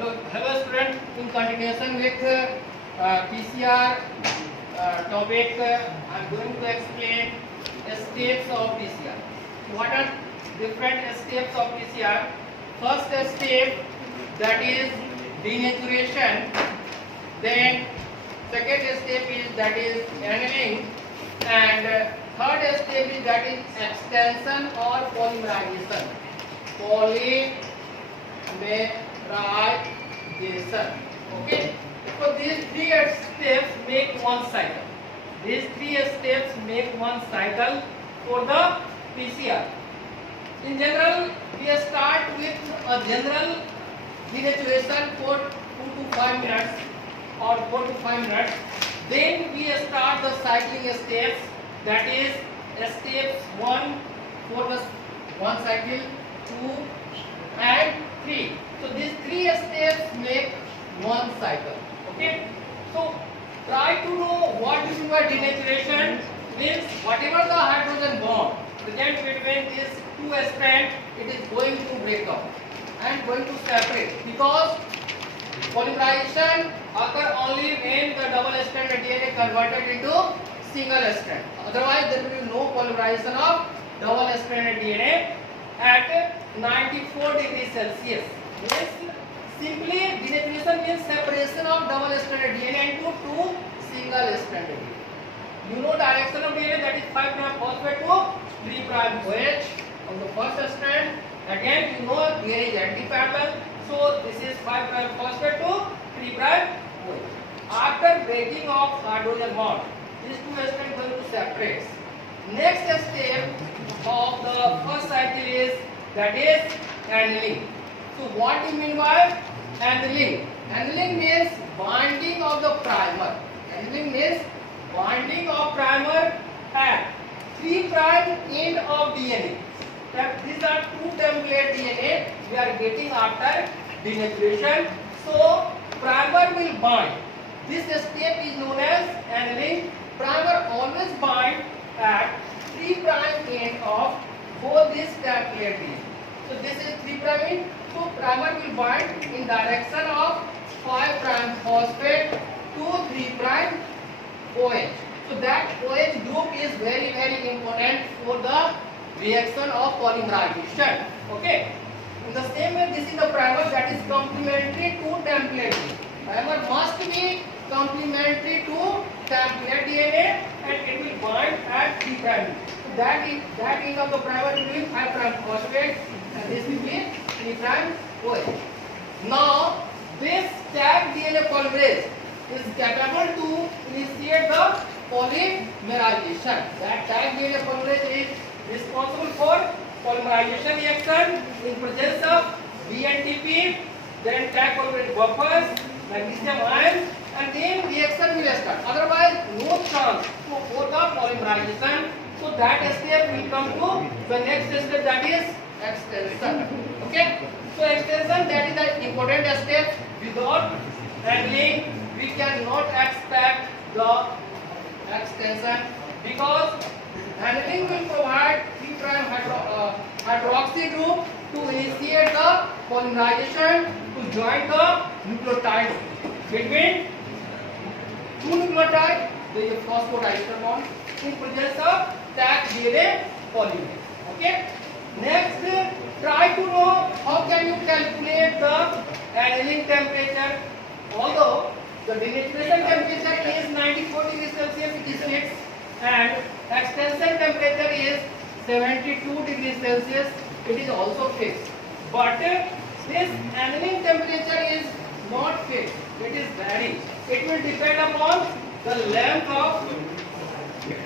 Hello student. In continuation with PCR topic, I am going to explain steps of PCR. What are different steps of PCR? First step, that is denaturation. Then second step is that is annealing, and third step is that is extension or polymerization. Polymerization. Okay. So these three steps make one cycle. These three steps make one cycle for the PCR. In general, we start with a general denaturation for 2 to 5 minutes or 4 to 5 minutes. Then we start the cycling steps. That is steps 1 for the one cycle, 2 and 3. So these three steps make one cycle. Okay. So try to know what is by denaturation. Means whatever the hydrogen bond present between these two strands, it is going to break up and going to separate, because polymerization occur only when the double stranded DNA converted into single strand. Otherwise there will be no polymerization of double stranded DNA at 94 degrees Celsius. Means simply denaturation means separation of double stranded DNA into two single stranded DNA. You know direction of DNA, that is 5' phosphate to 3' OH on the first strand. Again you know there is anti-parallel, so this is 5' phosphate to 3' OH. After breaking of hydrogen bond, these two strands going to separate. Next step of the first cycle is that is annealing. So what do you mean by annealing? Annealing means binding of the primer. Annealing means binding of primer at 3' end of DNA. That these are two template DNA we are getting after denaturation. So primer will bind. This step is known as annealing. Primer always bind at 3' end of both these template DNA. So this is 3' end. So primer will bind in direction of 5' phosphate to 3' OH. So that OH group is very important for the reaction of polymerization. Okay. In the same way, this is the primer that is complementary to template DNA. Primer must be complementary to template DNA and it will bind at 3'. So that end of the primer will be 5' phosphate and this will be 3' OH. Now this tag DNA polymerase is capable to initiate the polymerization. That tag DNA polymerase is responsible for polymerization reaction in presence of BNTP, then tag polymerase buffers, magnesium ions, and then reaction will start. Otherwise, no chance for the polymerization. So that step will come to the next step, that is extension. Okay. So extension, that is the important step. Without annealing, we cannot expect the extension, because annealing will provide 3' hydroxy group to initiate the polymerization to join the nucleotide. Between two nucleotides, there is a phosphodiester bond in presence of tag DNA polymerase. Okay. Next, try to know how can you calculate the annealing temperature. Although the denaturation temperature is 94 degrees Celsius, it is fixed, and extension temperature is 72 degrees Celsius, it is also fixed. But this annealing temperature is not fixed, it is varied. It will depend upon the length of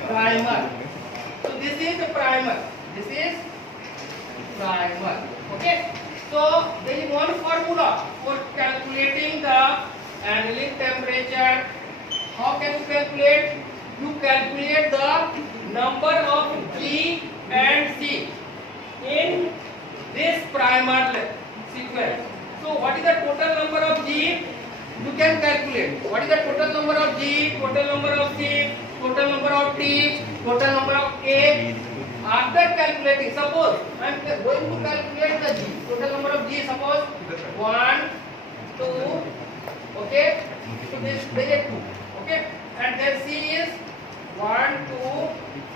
primer. So this is the primer. This is primer. Okay. So there is one formula for calculating the annealing temperature. How can you calculate? You calculate the number of G and C in this primer sequence. So what is the total number of G? You can calculate. What is the total number of G, total number of C, total number of T, total number of A? After calculating, suppose I am going to calculate the G. Total number of G, suppose 1, 2, okay, so this they are 2, okay, and then C is 1, 2,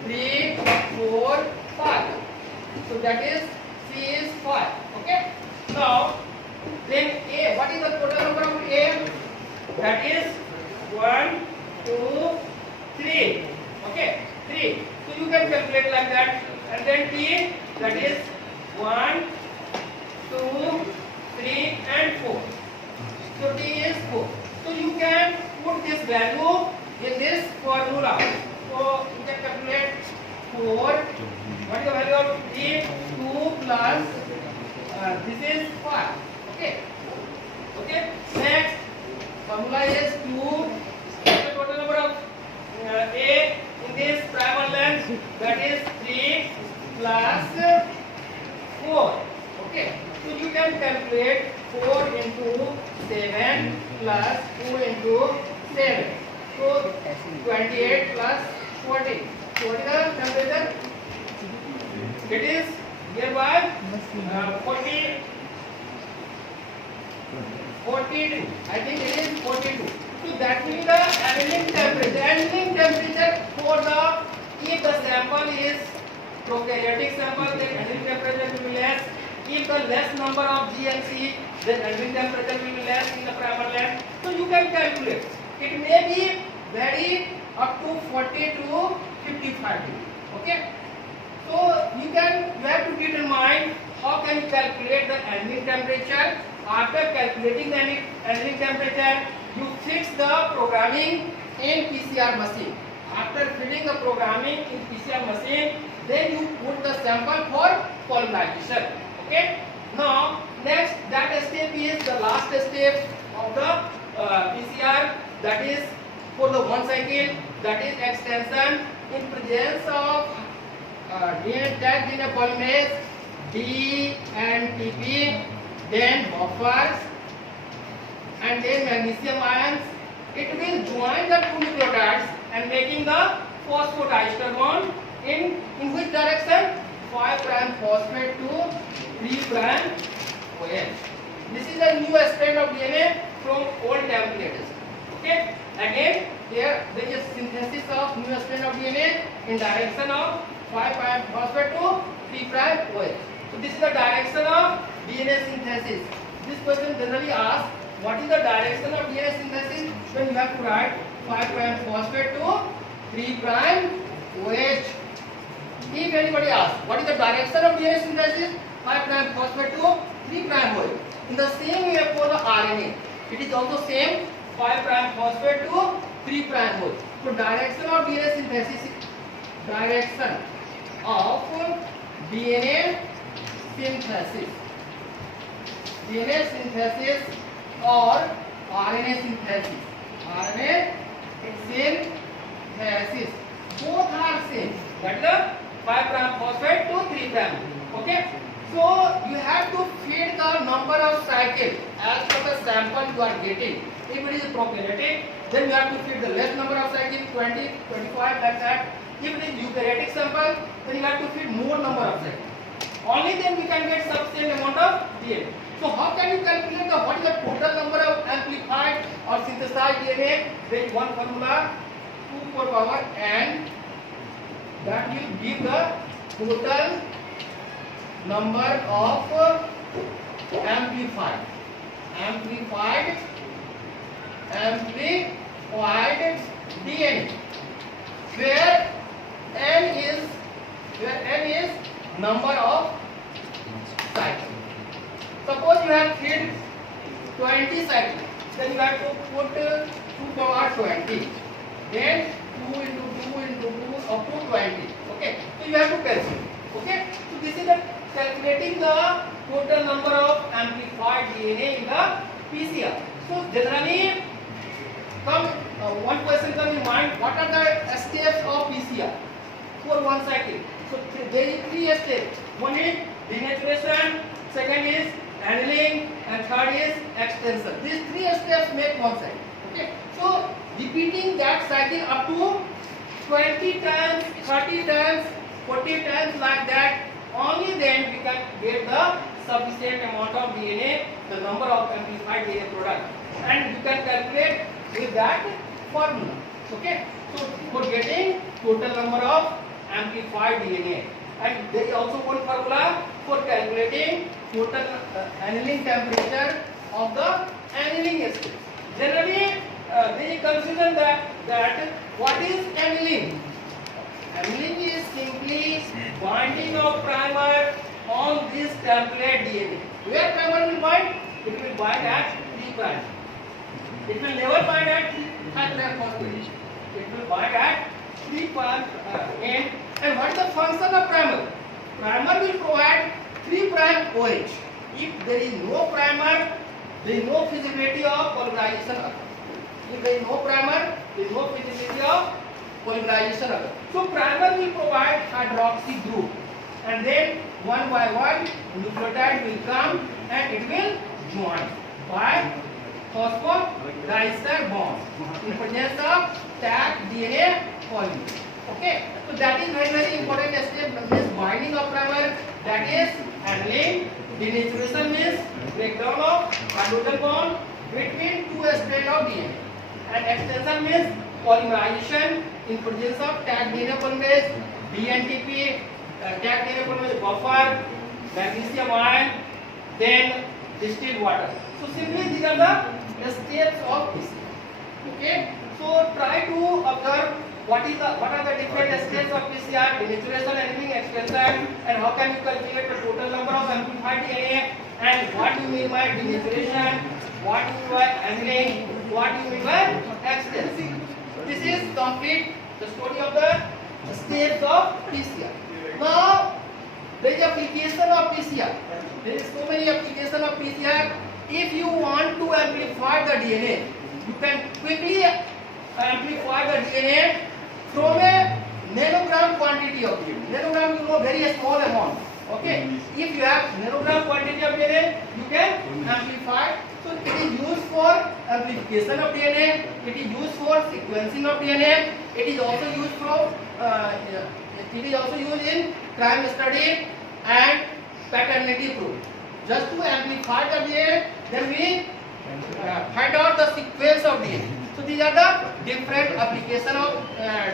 3, 4, 5, so that is C is 5, okay. Now then A, what is the total number of A? That is 1, 2, 3, okay, 3, so you can calculate like that, and then T, that is 1, 2, 3 and 4. So T is 4. So you can put this value in this formula. So you can calculate 4. What is the value of T? 2 plus this is 5. Okay. Okay. Next formula is 2. The total number of A in this primal length, that is 3 plus 4. Okay. So you can calculate 4 into 7 plus 2 into 7. So 28 plus 40. So what is the temperature? It is nearby 42. I think it is 42. So that will be the annealing temperature. Annealing temperature for the, if the sample is prokaryotic sample, then annealing temperature will be less. If the less number of G and C, then annealing temperature will be less in the primal length. So you can calculate. It may be vary up to 40 to 55 degree. Okay. So you have to keep in mind how can you calculate the annealing temperature. After calculating the annealing temperature, you fix the programming in PCR machine. After filling the programming in PCR machine, then you put the sample for polymerization. Okay. Now next, that step is the last step of the PCR, that is for the one cycle, that is extension in presence of DNA polymerase D and TP, then buffers and then magnesium ions. It will join the two nucleotides and making the phosphodiester bond in which direction? 5' phosphate to 3' OH. This is a new strand of DNA from old templates. Okay. Again, there is synthesis of new strand of DNA in direction of 5' phosphate to 3' OH. So this is the direction of DNA synthesis. This question generally asks, what is the direction of DNA synthesis? Then you have to write 5' phosphate to 3' OH. If anybody asks, what is the direction of DNA synthesis? 5' phosphate to 3' OH. In the same way for the RNA, it is also same 5' phosphate to 3' OH. So direction of DNA synthesis, direction of DNA synthesis, DNA synthesis or RNA synthesis, RNA synthesis, both are same. That is the 5' phosphate to 3'. Okay. So you have to feed the number of cycles as per the sample you are getting. If it is prokaryotic, then you have to feed the less number of cycles, 20, 25, like that. If it is eukaryotic sample, then you have to feed more number of cycles. Only then we can get sufficient amount of DNA. So how can you calculate what is the total number of amplified or synthesized DNA? There is one formula, 2 to the power n, that will give the total number of amplified DNA, where n is number of cycles. Suppose you have fed 20 cycles, then you have to put 2 to the power 20, then 2 into 2 into 2 up to 20. Okay, so you have to calculate. Okay, so this is the calculating the total number of amplified DNA in the PCR. So generally, one question comes in mind: what are the steps of PCR for one cycle? So there is 3 steps. One is denaturation, second is annealing, and third is extension. These 3 steps make one cycle. Okay, so repeating that cycle up to 20 times, 30 times, 40 times like that, only then we can get the sufficient amount of DNA, the number of amplified DNA product, and you can calculate with that formula. Okay, so for getting total number of amplified DNA, and there is also one formula for calculating total annealing temperature of the annealing stage. Generally, there is confusion that what is annealing? Annealing is simply binding of primer on this template DNA. Where primer will bind? It will bind at 3 prime. It will never bind at 3 phosphate. It will bind at 3 prime end. And what is the function of primer? Primer will provide 3 prime OH. If there is no primer, there is no feasibility of polymerization. If there is no primer, there is no feasibility of polymerization. So primer will provide hydroxy group, and then one by one nucleotide will come and it will join by phosphodiester bond in presence of tag DNA polymerase. Okay, so that is very important step. Means binding of primer, that is annealing. Denaturation means breakdown of hydrogen bond between two strands of DNA, and extension means polymerization in presence of tag DNA polymerase, DNTP, tag DNA polymerase buffer, magnesium ion, then distilled water. So simply these are the steps of PCR. Okay, so try to observe what are the different steps of PCR: denaturation, annealing, extension, and how can you calculate the total number of amplified DNA, and what do you mean by denaturation, what do you mean by annealing, what do you mean by extension. This is complete the story of the steps of PCR. Now there is application of PCR. There is so many application of PCR. If you want to amplify the DNA, you can quickly amplify the DNA from a nanogram quantity of DNA. Nanogram, you know, very small amount. Okay, if you have nanogram quantity of DNA, you can amplify. So it is used for amplification of DNA. It is used for sequencing of DNA. It is also used for in crime study and paternity proof. Just to amplify the DNA, then we find out the sequence of DNA. So these are the different application of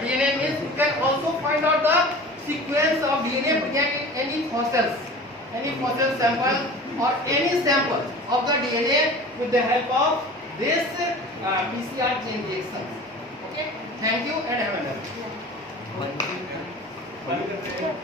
DNA. Means you can also find out the sequence of DNA present in any fossil sample or any sample of the DNA with the help of this PCR chain reaction. Okay, thank you and have a nice day.